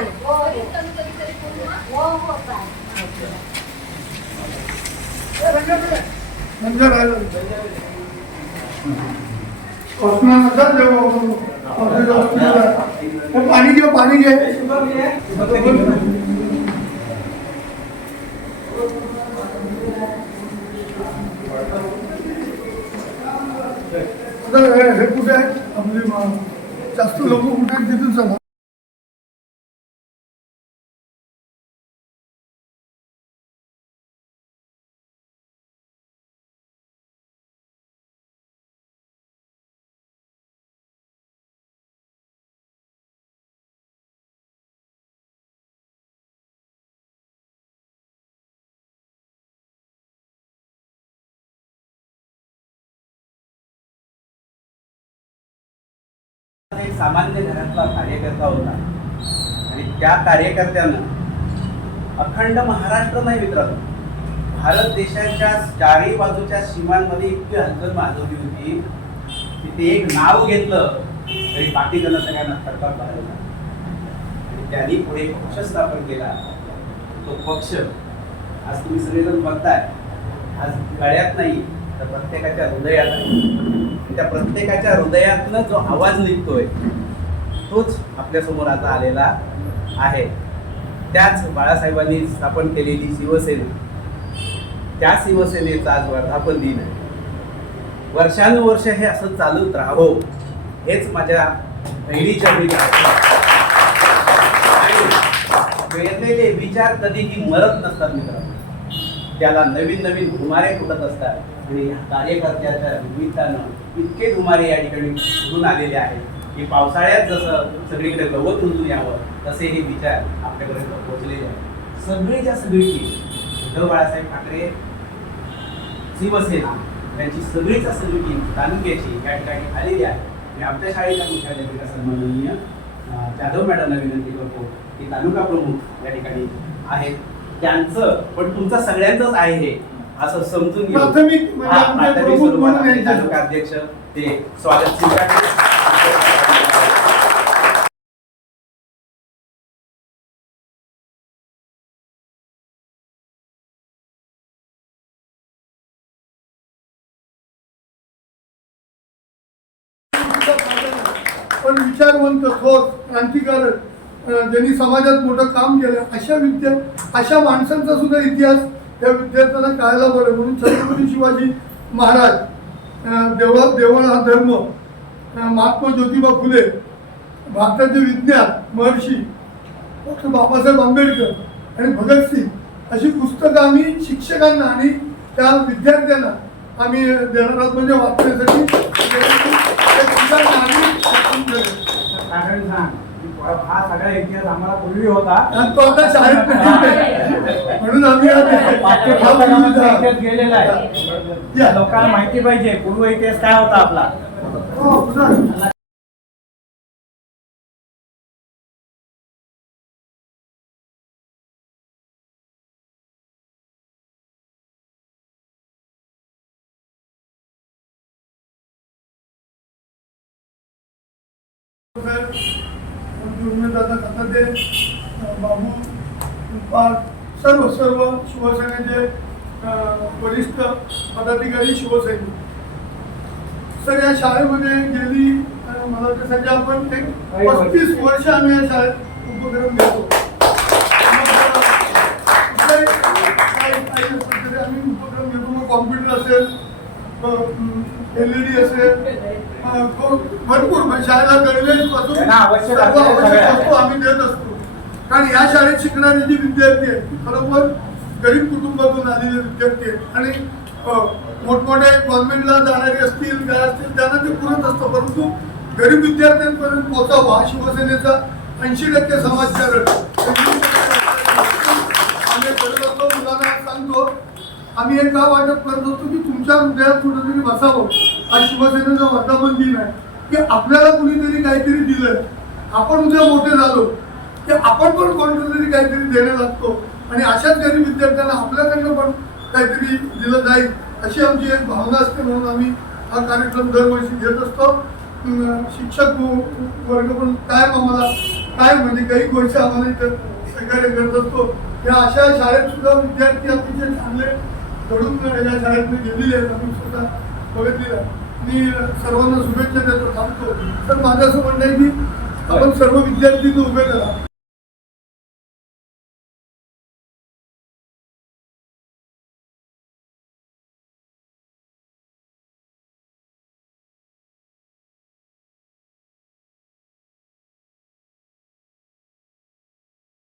Hospital पाणी घे पाणी घे हे- कुठे आहे? आपले जास्त लोक कुठे आहेत तिथून चला एक सामान्य घरातला कार्यकर्ता होता. आणि त्या कार्यकर्त्यानं अखंड महाराष्ट्र नाही मित्रांनो भारत देशाच्या चारही बाजूच्या सीमांमध्ये इतकी हलचल माजवली होती की ते एक नाव घेतलं तरी बाकीकडनं सगळ्यांना सरकार पाहिलं आणि त्यांनी पुढे पक्ष स्थापन केला. तो पक्ष आज तुम्ही सगळेजण बघताय आज गळ्यात नाही तर प्रत्येकाच्या हृदयात नाही त्या प्रत्येकाच्या हृदयातनं जो आवाज निघतोय तोच आपल्यासमोर आता आलेला आहे. त्याच बाळासाहेबांनी स्थापन केलेली शिवसेना त्या शिवसेनेचा आज वर्धापन दिन आहे. वर्षानुवर्ष हे असं चालूच राहावं हेच माझ्या बहिणीच्या आणि विचार कधीही मरत नसतात मित्रांनो. त्याला नवीन नवीन घुमारे फुटत असतात. आणि कार्यकर्त्याच्या निमित्तानं इतके घुमारे या ठिकाणी उडून आलेले आहेत की पावसाळ्यात जसं सगळीकडे गवत उंचून यावं तसे हे विचार आपल्यापर्यंत पोहोचलेले आहेत. सगळीच्या सगळी टीम उद्धव बाळासाहेब ठाकरे शिवसेना त्यांची सगळीच्या सगळी टीम तालुक्याची या ठिकाणी आलेली आहे. मी आमच्या शाळेच्या मुख्याध्यापिका सन्माननीय जाधव मॅडमला विनंती करतो की तालुका प्रमुख या ठिकाणी आहेत. त्यांचं पण तुमचं सगळ्यांचंच आहे हे असं समजून प्राथमिक म्हणजे हा, आमचे प्राथमिक प्रमुख स्वरूपात म्हणून आपले यांचे- तालुका अध्यक्ष ते स्वागत स्वीकारतील. पण विचारवंत थोर क्रांतिकारक ज्यांनी समाजात मोठं काम केलं अशा विद्या अशा माणसांचा सुद्धा इतिहास त्या विद्यार्थ्यांना कळायला बरं. म्हणून छत्रपती शिवाजी महाराज अं, देवळा देवळ हा धर्म महात्मा ज्योतिबा फुले भारताचे विज्ञान महर्षी डॉक्टर बाबासाहेब आंबेडकर आणि भगतसिंग अशी पुस्तकं आम्ही शिक्षकांना आणि त्या विद्यार्थ्यांना आम्ही देणार आहोत म्हणजे वाचण्यासाठी. हा सगळा इतिहास आम्हाला पूर्वी होता आणि तो आता शाळेत नाही. म्हणून आम्ही आज हा पाठ्यपुस्तकामध्ये इतिहास गेलेला आहे. लोकांना माहिती पाहिजे पूर्व इतिहास काय होता आपला हो, पुन्हा. दादा खताते बाबू पाल सर्व सर्व शिवसेनेचे वरिष्ठ पदाधिकारी शिवसैनिक सर या शाळेमध्ये गेली मला वाटतं सध्या आपण एक. पस्तीस वर्ष आम्ही या शाळेत उपक्रम घेतो. आम्ही उपक्रम घेतो. मग कॉम्प्युटर असेल एल ई डी असेल भरपूर म्हणजे शाळेला गणवेशपासून आवश्यक सर्व. वस्तू आम्ही देत असतो. कारण या शाळेत शिकणारे जे विद्यार्थी आहेत खरोखर गरीब कुटुंबातून आलेले विद्यार्थी आहेत. आणि मोठमोठ्या गव्हर्नमेंटला जाणारे असतील काय असतील त्यांना ते पुरत असतं. परंतु गरीब विद्यार्थ्यांपर्यंत पोहोचावं हा शिवसेनेचा ऐंशी टक्के समाजकारण आम्ही असतो मुलांना सांगतो आम्ही हे का वाटप करत असतो की तुमच्या हृदयात कुठेतरी बसावं. हा शिवसेनेचा वर्धापन दिन आहे की आपल्याला कुणीतरी काहीतरी दिलंय. आपण उद्या मोठे झालो की आपण पण कोणतरी काहीतरी देणे लागतो. आणि अशाच गरीब विद्यार्थ्यांना आपल्याकडनं पण काहीतरी दिलं जाईल अशी आमची एक भावना असते म्हणून आम्ही हा कार्यक्रम दरवर्षी घेत असतो. शिक्षक वर्ग पण कायम आम्हाला काय म्हणजे काही गोष्ट आम्हाला इथं सहकार्य करत असतो. या अशा शाळेत सुद्धा विद्यार्थी अतिशय चांगले घडून या शाळेत गेलेले आहेत आम्ही सुद्धा बघितलेलं आहे. मी सर्वांना शुभेच्छा देतो थांबतो. तर माझं असं म्हणणं आहे की आपण सर्व विद्यार्थी उभे करा